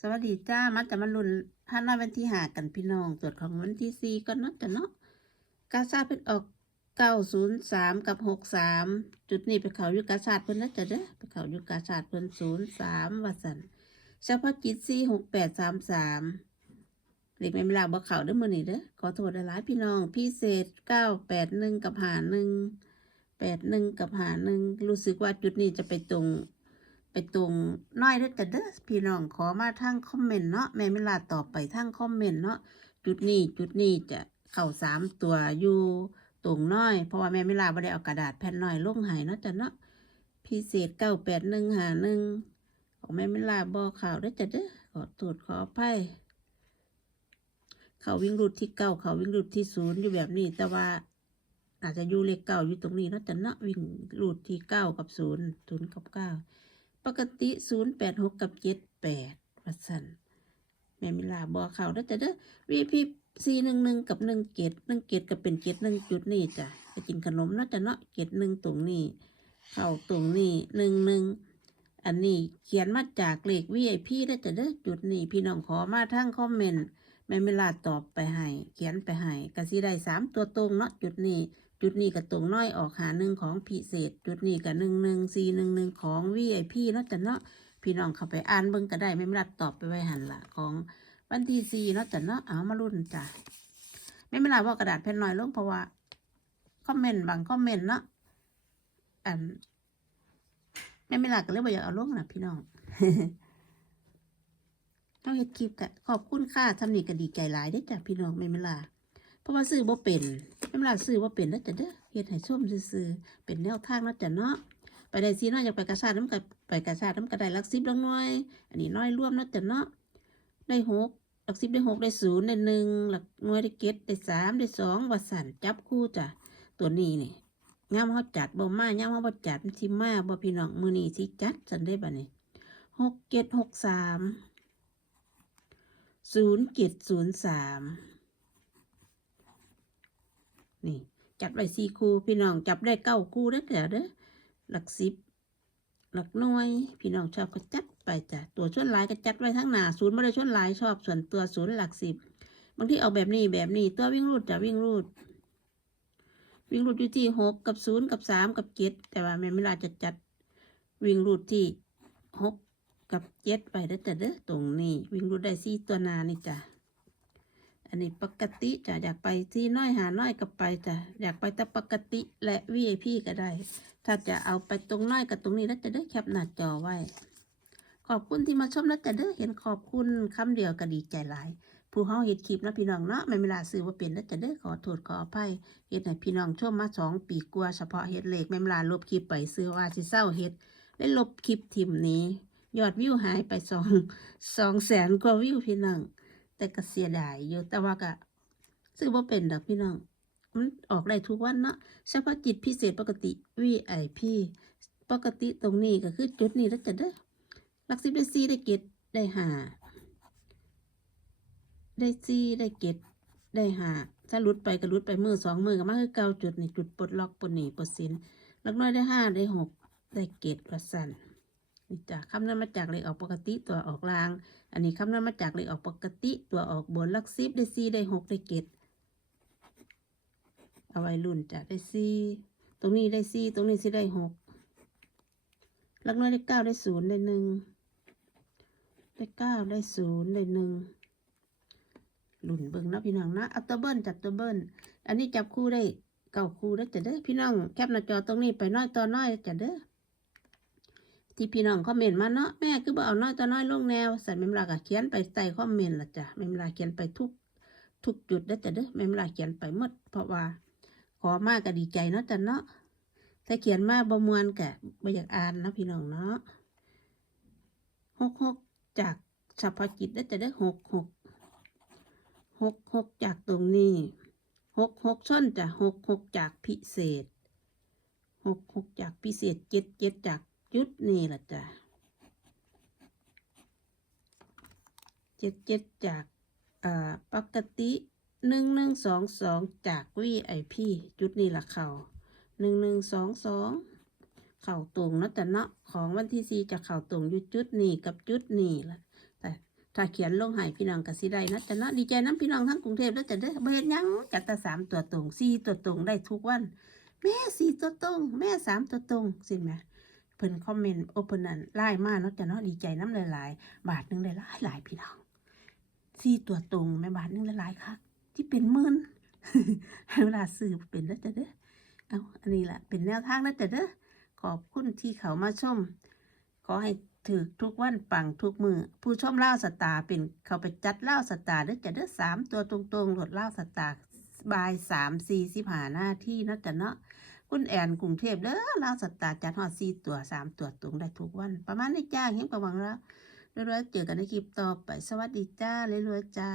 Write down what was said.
สวัสดีจ้ามาจะมาลุ้นห้าน้อยวันที่หากันพี่น้องตรวจของวันที่สี่ก็นาะจ้ะเนาะกาซาเป็นออกเก้าศูนย์สามกับหกสามจุดนี้ไปเขายู่กาซาดเพิ่นนะจ้ะเด้อไปเขายู่กาซาดเพิ่นศูนย์สามวัสันเฉพาะจิตสี่หกแปดสามสามเด็กไม่เวลาบอกเขาเด้อมือนี่เด้อขอโทษหลายพี่น้องพิเศษเก้าแปดหนึ่งกับหาหนึ่งแปดหนึ่งกับหาหนึ่งรู้สึกว่าจุดนี้จะไปตรง ไปตรงน้อยเด้อจ้ะเด้อพี่น้องขอมาทางคอมเมนต์เนาะแม่มิลาตอบไปทางคอมเมนต์เนาะจุดนี้จุดนี้จะเข้าสามตัวอยู่ตรงน้อย เพราะว่าแม่มิลาบ่ได้เอากระดาษแผ่นน้อยลงให้เนาะจ้ะเนาะพิเศษเก้าแปดหนึ่งหาหนึ่งของแม่มิลาบอข่าวด้อจ้ะเด้อขอโทษขออภัยเขาวิ่งรูดที่เก้าเขาวิ่งรูดที่ศูนย์อยู่แบบนี้ แต่ว่าอาจจะอยู่เลขเก้าอยู่ตรงนี้เนาะจ้ะเนาะวิ่งรูดที่เก้ากับศูนย์ศูนย์กับเก้า ปกติ 086 กับ 78วัดสันแม่มิลาบอกเขาแล้วจะเด้อ VP 411 กับ1เกต1เกตก็เป็นเกต1จุดนี่จ้ะจะกินขนมเนาะจ้ะเนาะเกต1ตรงนี้ เข้าตรงนี้11อันนี้เขียนมาจากเลข VIP ได้อจ้ะเด้อจุดนี้ พี่น้องขอมาทางคอมเมนต์แม่มิลาตอบไปให้ เขียนไปให้ก็สิได้สามตัวตรงเนาะจุดนี้ จุดนี้กับตรงน้อยออกหาหนึ่งของพิเศษ จุดนี้กับหนึ่งหนึ่งสี่หนึ่งหนึ่งของ VIP เนาะจ้ะเนาะพี่น้องเข้าไปอ่านเบิ่งก็ได้ไม่มรัดตอบไปไว้หันละของวันที่สี่เนาะจ้ะเนาะเอามารุ่นจ้ะไม่เป็นไรว่ากระดาษแผ่นน้อยลงเพราะว่าคอมเมนต์บางคอมเมนต์เนาะอันไม่เป็นไรก็เลยบ่อยากเอาลงนะพี่น้องต้องเฮ็ดคลิปกะขอบคุณค่าทำนี่ก็ดีใจหลายได้จ้ะพี่น้องไม่เป็นไร เพราะว่าซื้อบ่เป็นเวลาซื้อบ่เป็นแล้วจะเด้อเฮ็ดให้ส้มซื่อๆเป็นแนวทางแล้วจะเนาะไปได้ซีเนาะอยากไปกระชาดน้ำกับไปกระชาดน้ำกระไดลักซิบลักน้อย อันนี้น้อยร่วมแล้วจะเนาะได้หกหลักสิบได้หกได้ศูนย์ได้หนึ่งหลักหน่วยได้เก็ดได้สามได้สองวัดสันจับคู่จ้ะตัวนี้นี่ย่ามเฮาจัดบ่มาย่ามเฮาบ่จัดมันสิมาบ่พี่น้องมือนี้สิจัดสันได้บัดนี้หกเจ็ดหกสามศูนย์เจ็ดศูนย์สาม นี่ จับไว้สี่คู่พี่น้องจับได้เก้าคู่ได้เด้อเด้อหลักสิบหลักหน่วยพี่น้องชอบก็จัดไปจ้ะตัวส่วนหลายก็จัดไว้ทั้งหน้าศูนย์ไม่ได้ส่วนหลายชอบส่วนตัวศูนย์หลักสิบบางที่เอาแบบนี้แบบนี้ตัววิ่งรูดจะวิ่งรูด วิ่งรูดอยู่ที่หกกับศูนย์กับสามกับเจ็ดแต่ว่าแม่ไม่ลาจะจัดวิ่งรูดที่หกกับเจ็ดไปได้อจ้ะเด้อตรงนี้ วิ่งรูดได้สี่ตัวหนานี่จ้ะ อันนี้ปกติจะอยากไปที่น้อยหาน้อยก็ไปจ้ะอยากไปแต่ปกติและ VIP ก็ได้ ถ้าจะเอาไปตรงน้อยกับตรงนี้แล้วจะได้แคปหน้าจอไว้ ขอบคุณที่มาชมแล้วจะได้เห็นขอบคุณคำเดียวก็ดีใจหลาย ผู้เฮาเฮ็ดคลิปนะพี่น้องเนาะไม่เวลาซื้อว่าเป็นแล้วจะได้ขอโทษขออภัยเฮ็ดให้พี่น้องชมมาสองปีกว่าเฉพาะเฮ็ดเลขไม่เวลาลบคลิปไปซื้อว่าสิเศร้าเฮ็ดได้ลบคลิปทิมนี้ ยอดวิวหายไปสองสองแสนกว่าวิวพี่น้อง แต่ก็เสียดายอยู่แต่ว่าก็ซื้อบ่าเป็นดอกพี่น้องมันออกได้ทุกวันเนาะเฉพาะจิตพิเศษปกติ VIP ปกติตรงนี้ก็คือจุดนี้แล้วจะได้ลักสิบได้สี่ได้เกตได้หาได้สี่ได้เกตได้หาถ้าลุดไปก็ลุดไปมือสองมือก็มาคือเก้าจุดนี่จุดปลดล็อกปลดหนีปลดสินลักน้อยได้ห้าได้หกได้เกตประสัน นี่จ้ะคำนั้นมาจากเลขออกปกติตัวออกลาง อันนี้คำนวณมาจากเลขออกปกติตัวออกบนลักสิบได้สี่ได้หกได้เจ็ดเอาไว้รุ่นจะได้สี่ตรงนี้ได้สี่ตรงนี้สิได้หกลักน้อยได้เก้าได้ศูนย์ได้หนึ่งได้เก้าได้ศูนย์ได้หนึ่งรุ่นเบิ่งนะพี่น้องนะอาตัวเบิลจับตัวเบิ้ลอันนี้จับคู่ได้เก้าคู่ได้จะเด้อพี่น้องแคปหน้าจอตรงนี้ไปน้อยตัวน้อยจะเด้อ ที่พี่น้องคอมเมนต์มาเนาะแม่คือบ่เอาน้อยตัวน้อยลงแนวใส่เมมลาก็เขียนไปใต้คอมเมนต์ละจ้ะเมมลาเขียนไปทุกทุกจุดได้จ้ะเด้อเมมลาเขียนไปหมด เพราะว่า ขอมากก็ดีใจเนาะจ้ะเนาะถ้าเขียนมาบ่มวนกะบ่อยากอ่านนะพี่น้องเนาะหกหกจากเฉพาะจิตได้จะเด้หกหกหกหกจากตรงนี้หกหกส้นจ้ะหกหกจากพิเศษหกหกจากพิเศษเจ็ดเจ็ดจาก จุดนี่แหละจ้ะเจ็ดเจ็ดจากอ่าปกติหนึ่งหนึ่งสองสองจากวีไอพีจุดนี่ละเขาหนึ่งหนึ่งสองสองเข่าตรงเนาะแต่เนาะของวันที่สี่จะเข่าตรงอยู่จุดนี้กับจุดนี้ละแต่ถ้าเขียนลงให้พี่น้องก็สิได้นะจ้ะเนาะดีใจน้ำพี่น้องทั้งกรุงเทพแล้วจ้ะเด้อบ่เฮ็ดยังจัดต่สามตัวตรงสี่ตัวตรงได้ทุกวัน แม่สี่ตัวตรง แม่สามตัวตรงสิแหม่ เพิ่นคอมเมนต์โอเพิ่นนั่นไล่มาเนาะจ้ะเนาะดีใจน้ำหลายๆ บาทหนึงได้หลายหลายพี่น้องสี่ตัวตรงแม่บาทหนึงหลายๆคักที่เป็นหมื่นให้เวลาซื้อเป็นแล้วจ้ะเด้อเอาอันนี้แหละเป็นแนวทางแล้วจ้ะเด้อขอบคุณที่เขามาชม ขอให้ถือทุกวันปังทุกมือผู้ชมเล่าสตาร์เป็นเขาไปจัดเล่าสตาร์เด้อจะเด้อสามตัวตรงๆโหลดเล่าสตาร์บายสามสี่สิบหาหน้าที่เนาะจ้ะเนาะ คุณแอนกรุงเทพเด้อเล่าสตาร์จัดหอดสี่ตัวสามตัวตรงได้ทุกวัน ประมาณนี้จ้าเห็นประวังแล้วเรื่อยๆเจอกันในคลิปต่อไป สวัสดีจ้าเรื่อยๆจ้า